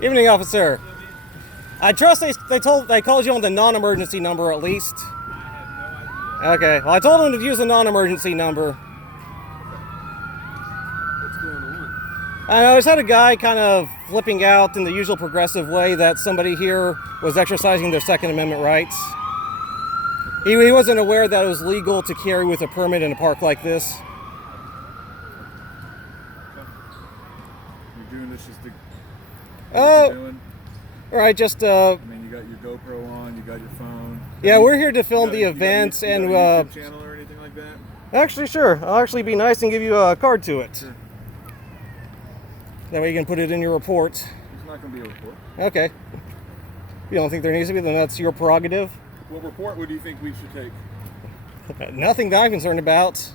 Evening, officer. I trust they called you on the non-emergency number at least. I have no idea. Okay. Well, I told them to use the non-emergency number. What's going on? I just had a guy kind of flipping out in the usual progressive way that somebody here was exercising their Second Amendment rights. He wasn't aware that it was legal to carry with a permit in a park like this. You're doing this just to... Oh, doing? all right, just I mean, you got your GoPro on, you got your phone. yeah, we're here to film the events you got and a YouTube channel or anything like that? actually, sure. I'll actually be nice and give you a card to it. Sure. That way you can put it in your report. It's not going to be a report. Okay. If you don't think there needs to be, then that's your prerogative. What report would you think we should take? Nothing that I'm concerned about.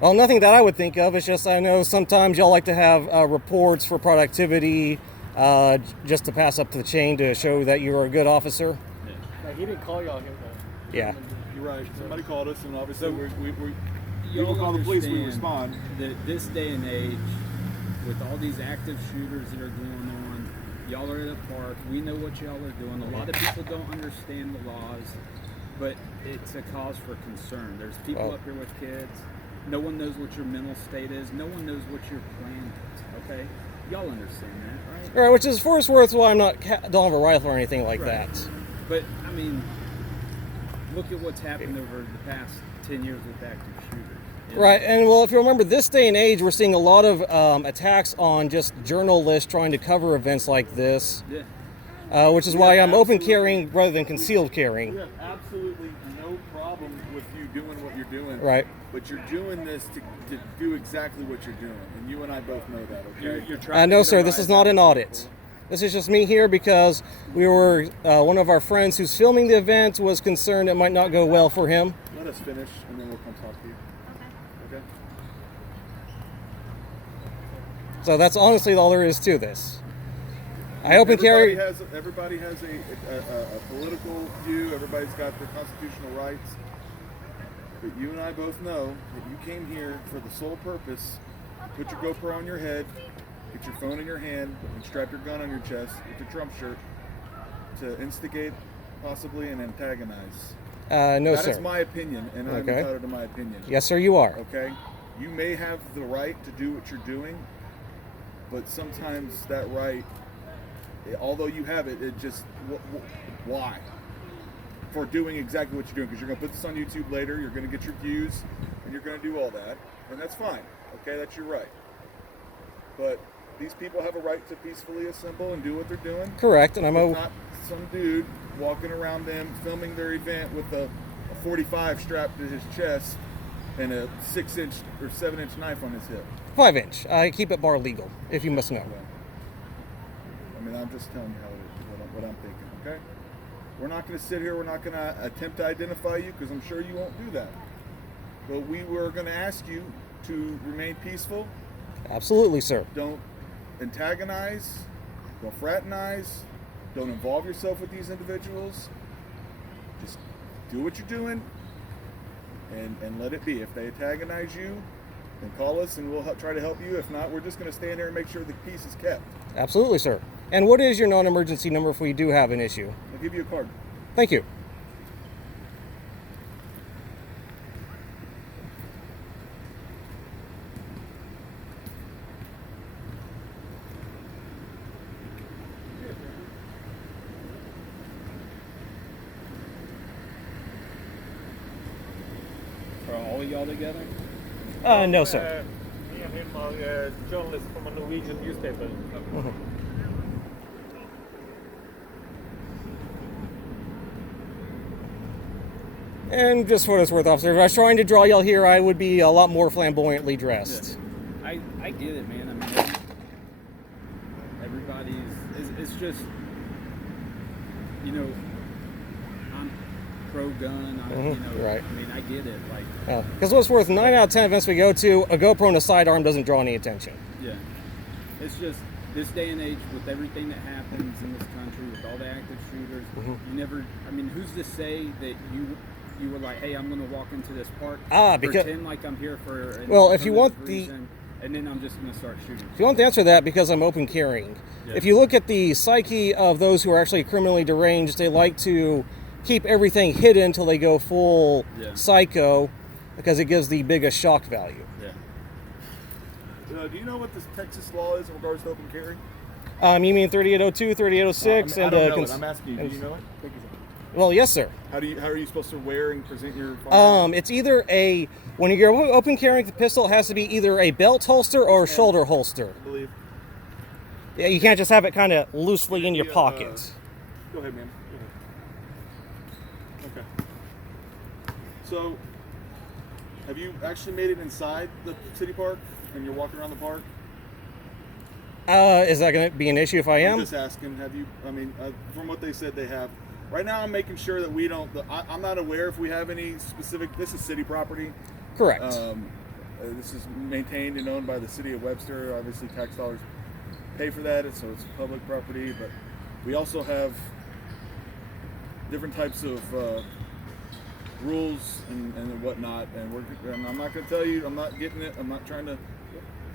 Well, nothing that I would think of. It's just I know sometimes y'all like to have reports for productivity, just to pass up to the chain to show that you're a good officer. Yeah. He didn't call y'all here though. Yeah. You're right. Somebody called us, and obviously we Y'all call the police, we understand respond. that this day and age, with all these active shooters that are going on, y'all are at a park. We know what y'all are doing. A lot of people don't understand the laws, but it's a cause for concern. There's people up here with kids. No one knows what your mental state is. No one knows what your plan is. Okay, y'all understand that, right? All right, which is for its worth why I'm not don't have a rifle or anything like Right. that. But I mean, look at what's happened over the past 10 years with active shooters. You know? Right, and well, if you remember, this day and age, we're seeing a lot of attacks on just journalists trying to cover events like this, Yeah. which is why I'm open carrying rather than concealed carrying. We have absolutely no problem with you doing what you're doing. Right. But you're doing this to do exactly what you're doing. And you and I both know that, okay? You're trying to No, get a sir, this rise is not out an of audit. people. This is just me here because we were, one of our friends who's filming the event was concerned it might not go well for him. Let us finish, and then we'll come talk to you. Okay? So that's honestly all there is to this. I open carry. Everybody has a political view. Everybody's got their constitutional rights. But you and I both know that you came here for the sole purpose: put your GoPro on your head, get your phone in your hand, and strap your gun on your chest with your Trump shirt to instigate, possibly, and antagonize. No, That sir. is my opinion, and I'm Okay. entitled to my opinion. Yes, sir, you are. Okay? You may have the right to do what you're doing, but sometimes that right, although you have it, it just, why? For doing exactly what you're doing, because you're going to put this on YouTube later, you're going to get your views, and you're going to do all that, and that's fine. Okay, that's your right. But these people have a right to peacefully assemble and do what they're doing. Correct, and I'm It's not some dude walking around them filming their event with a 45 strapped to his chest and a 6-inch or 7-inch knife on his hip. 5-inch. I keep it bar legal, if you must know. I mean, I'm just telling you how it is, what I'm thinking, okay? We're not going to sit here, we're not going to attempt to identify you, because I'm sure you won't do that. But we were going to ask you to remain peaceful. Absolutely, sir. Don't antagonize, don't fraternize, don't involve yourself with these individuals. Just do what you're doing and let it be. If they antagonize you, then call us and we'll try to help you. If not, we're just going to stand here and make sure the peace is kept. Absolutely, sir. And what is your non-emergency number if we do have an issue? I'll give you a card. Thank you. Are all of y'all together? No, sir. Me and him are journalists from a Norwegian newspaper. And just for what it's worth, officer, if I was trying to draw y'all here, I would be a lot more flamboyantly dressed. I get it, man. I mean, it's just, you know, I'm pro-gun. Right. I mean, I get it. Like, Because what's worth, 9 out of 10 events we go to, a GoPro and a sidearm doesn't draw any attention. yeah, it's just this day and age with everything that happens in this country, with all the active shooters. You never. I mean, who's to say that you were like, hey, I'm going to walk into this park, Because pretend like I'm here for. well, if you want the and then I'm just going to start shooting. If you want to answer that, because I'm open carrying. Yeah. If you look at the psyche of those who are actually criminally deranged, they like to keep everything hidden until they go full psycho, because it gives the biggest shock value. Yeah. Do you know what this Texas law is in regards to open carry? You mean 3802, 3806, I and don't know it. I'm asking you. Do you know it? well, yes, sir. How are you supposed to wear and present your firearm? It's either when you're open carrying the pistol, it has to be either a belt holster or a shoulder holster. I believe. Yeah, you can't just have it kind of loosely in your pocket. Go ahead, man. Okay. So, have you actually made it inside the city park and you're walking around the park? Is that going to be an issue if I am? I'm just asking. Have you? I mean, from what they said, they have. Right now, I'm making sure that we don't. I'm not aware if we have any specific. This is city property. Correct. This is maintained and owned by the city of Webster. Obviously, tax dollars pay for that, so it's public property. But we also have different types of rules and whatnot. And I'm not going to tell you. I'm not getting it. I'm not trying to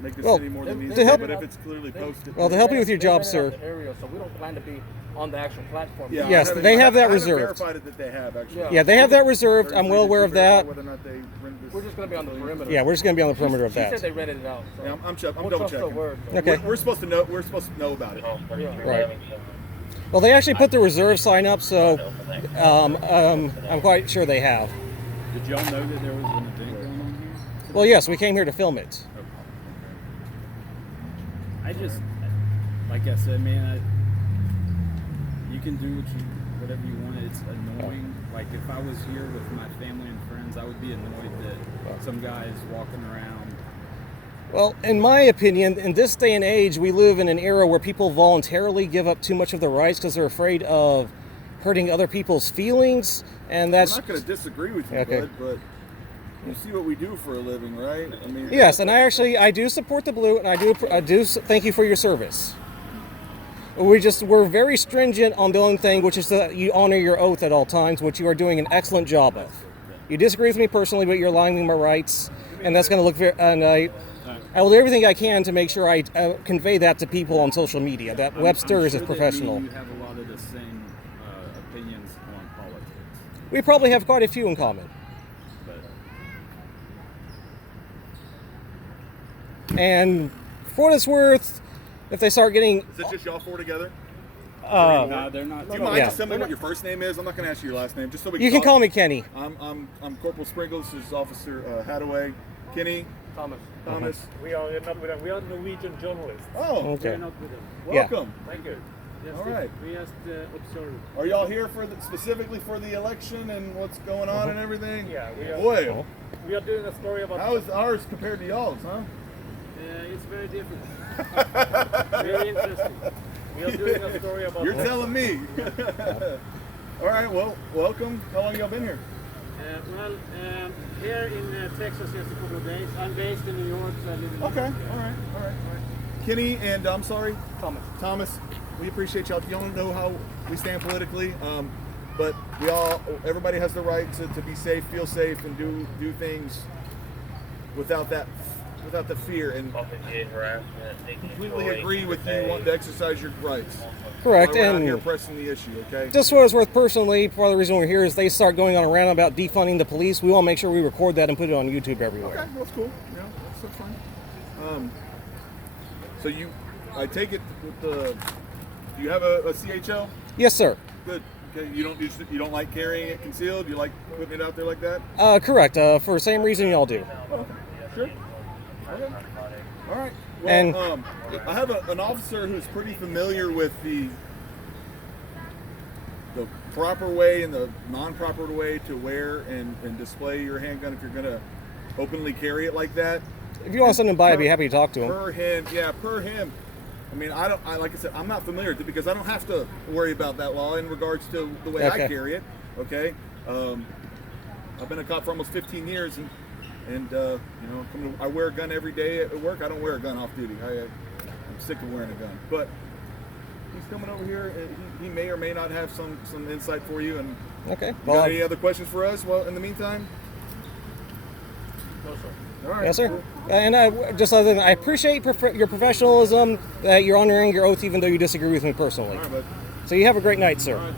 make the city more than needs to be. But if it's clearly posted, well, to help you with your job, sir. Area, so we don't plan to be on the actual platform. Yeah, yes, they have that reserved. I haven't verified it that they have actually. Yeah, they have that reserved. I'm well aware of that. Whether or not they rent this We're just going to be on the perimeter. Yeah, we're just going to be on the perimeter of She said that. they rented it out. So Yeah, I'm we'll double trust the checking. word. Okay. We're supposed to know. We're supposed to know about it. Right. Well, they actually put the reserve sign up, so I'm quite sure they have. Did y'all know that there was an event going on here? Well, yes, we came here to film it. I just, like I said, man, you can do whatever you want. It's annoying. Like if I was here with my family and friends, I would be annoyed that some guy is walking around. Well, in my opinion, in this day and age, we live in an era where people voluntarily give up too much of their rights because they're afraid of hurting other people's feelings, and that's... I'm not going to disagree with you, Okay. bud, but you see what we do for a living, right? I mean, Yes, and I do support the blue, and I do thank you for your service. We're very stringent on the only thing, which is that you honor your oath at all times, which you are doing an excellent job of. You disagree with me personally, but you're allowing me my rights, and that's going to look very... And I will do everything I can to make sure I convey that to people on social media, that Webster is a professional. You have a lot of the same opinions on politics. We probably have quite a few in common. And for what it's worth, if they start getting... Is it just y'all four together? No, they're not. Do you mind Yeah. just telling me what your first name is? I'm not going to ask you your last name, just so we can You can talk. call me Kenny. I'm Corporal Sprinkles. This is Officer Hadaway. Kenny. Thomas. We are not with them. We are Norwegian journalists. Oh, Okay. Not with them. Yeah. welcome. Thank you. Just All right. We just observe. Are y'all here for specifically for the election and what's going on and everything? Yeah, we are. Boy, We are doing a story about. how is ours compared to y'all's, huh? It's very different. Very interesting. We are doing a story about. You're telling me. All right, well, welcome. How long y'all been here? Here in Texas just a couple of days. I'm based in New York, so I live in Okay, all right. Kenny and I'm sorry, Thomas. we appreciate y'all. Y'all don't know how we stand politically, but everybody has the right to be safe, feel safe, and do things without the fear. And completely agree with you wanting to exercise your rights. Correct. We're out here And pressing the issue, okay? just for what it's worth personally, part of the reason we're here is they start going on a rant about defunding the police. We want to make sure we record that and put it on YouTube everywhere. Okay, that's cool. Yeah, that's fine. So I take it with the. Do you have a CHL? Yes, sir. Good. Okay. You don't like carrying it concealed. You like putting it out there like that. Correct. For the same reason y'all do. Sure. Okay. All right. Well, And- I have an officer who's pretty familiar with the proper way and the non-proper way to wear and display your handgun if you're going to openly carry it like that. If you want something to buy, I'd be happy to talk to him. Per him. I mean, like I said, I'm not familiar with it because I don't have to worry about that law in regards to the way Okay. I carry it. Okay. I've been a cop for almost 15 years, and I wear a gun every day at work. I don't wear a gun off duty. I'm sick of wearing a gun. But he's coming over here, and he may or may not have some insight for you. And Okay. you Well, got any other questions for us? Well, in the meantime. No, sir. All right. Yes, sir. cool. And just other than I appreciate your professionalism, that you're honoring your oath even though you disagree with me personally. All right, bud. So you have a great night, sir. All right.